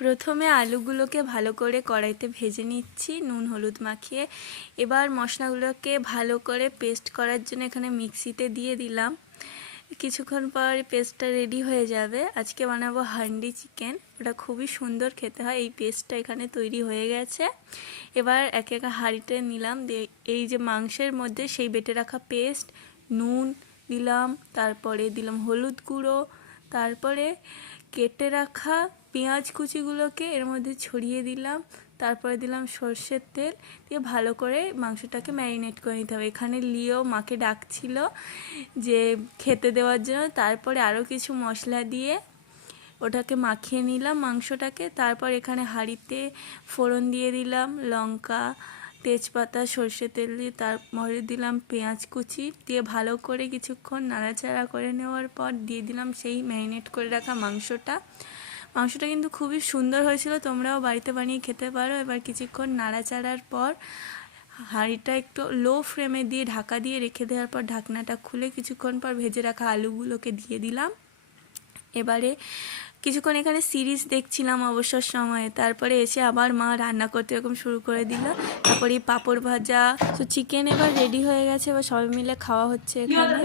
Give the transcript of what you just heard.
প্রথমে আলুগুলোকে ভালো করে কড়াইতে ভেজে নিচ্ছি নুন হলুদ মাখিয়ে। এবার মশলাগুলোকে ভালো করে পেস্ট করার জন্য এখানে মিক্সিতে দিয়ে দিলাম। কিছুক্ষণ পর পেস্টটা রেডি হয়ে যাবে। আজকে বানাবো হান্ডি চিকেন, ওটা খুবই সুন্দর খেতে হয়। এই পেস্টটা এখানে তৈরি হয়ে গেছে। এবার একে একে হাঁড়িতে নিলাম, এই যে মাংসের মধ্যে সেই বেটে রাখা পেস্ট, নুন দিলাম, তারপরে দিলাম হলুদ গুঁড়ো, তারপরে কেটে রাখা পেঁয়াজ কুচিগুলোকে এর মধ্যে ছড়িয়ে দিলাম, তারপরে দিলাম সর্ষের তেল দিয়ে ভালো করে মাংসটাকে ম্যারিনেট করে নিতে হবে। এখানে লিও মাকে ডাকছিল যে খেতে দেওয়ার জন্য। তারপরে আরও কিছু মশলা দিয়ে ওটাকে মাখিয়ে নিলাম মাংসটাকে। তারপর এখানে হাঁড়িতে ফোড়ন দিয়ে দিলাম লঙ্কা, তেজপাতা, সর্ষের তেল দিয়ে তারপরে দিলাম পেঁয়াজ কুচি দিয়ে ভালো করে কিছুক্ষণ নাড়াচাড়া করে নেওয়ার পর দিয়ে দিলাম সেই ম্যারিনেট করে রাখা মাংসটা। মাংসটা কিন্তু খুবই সুন্দর হয়েছিল, তোমরাও বাড়িতে বানিয়ে খেতে পারো। এবার কিছুক্ষণ নাড়াচাড়ার পর হাঁড়িটা একটু লো ফ্লেমে দিয়ে ঢাকা দিয়ে রেখে দেওয়ার পর ঢাকনাটা খুলে কিছুক্ষণ পর ভেজে রাখা আলুগুলোকে দিয়ে দিলাম। এবারে কিছুক্ষণ এখানে সিরিজ দেখছিলাম অবসর সময়ে, তারপরে এসে আবার মা রান্না করতে এরকম শুরু করে দিল। তারপরে পাঁপড় ভাজা, তো চিকেন এবার রেডি হয়ে গেছে। এবার সবাই মিলে খাওয়া হচ্ছে এখানে।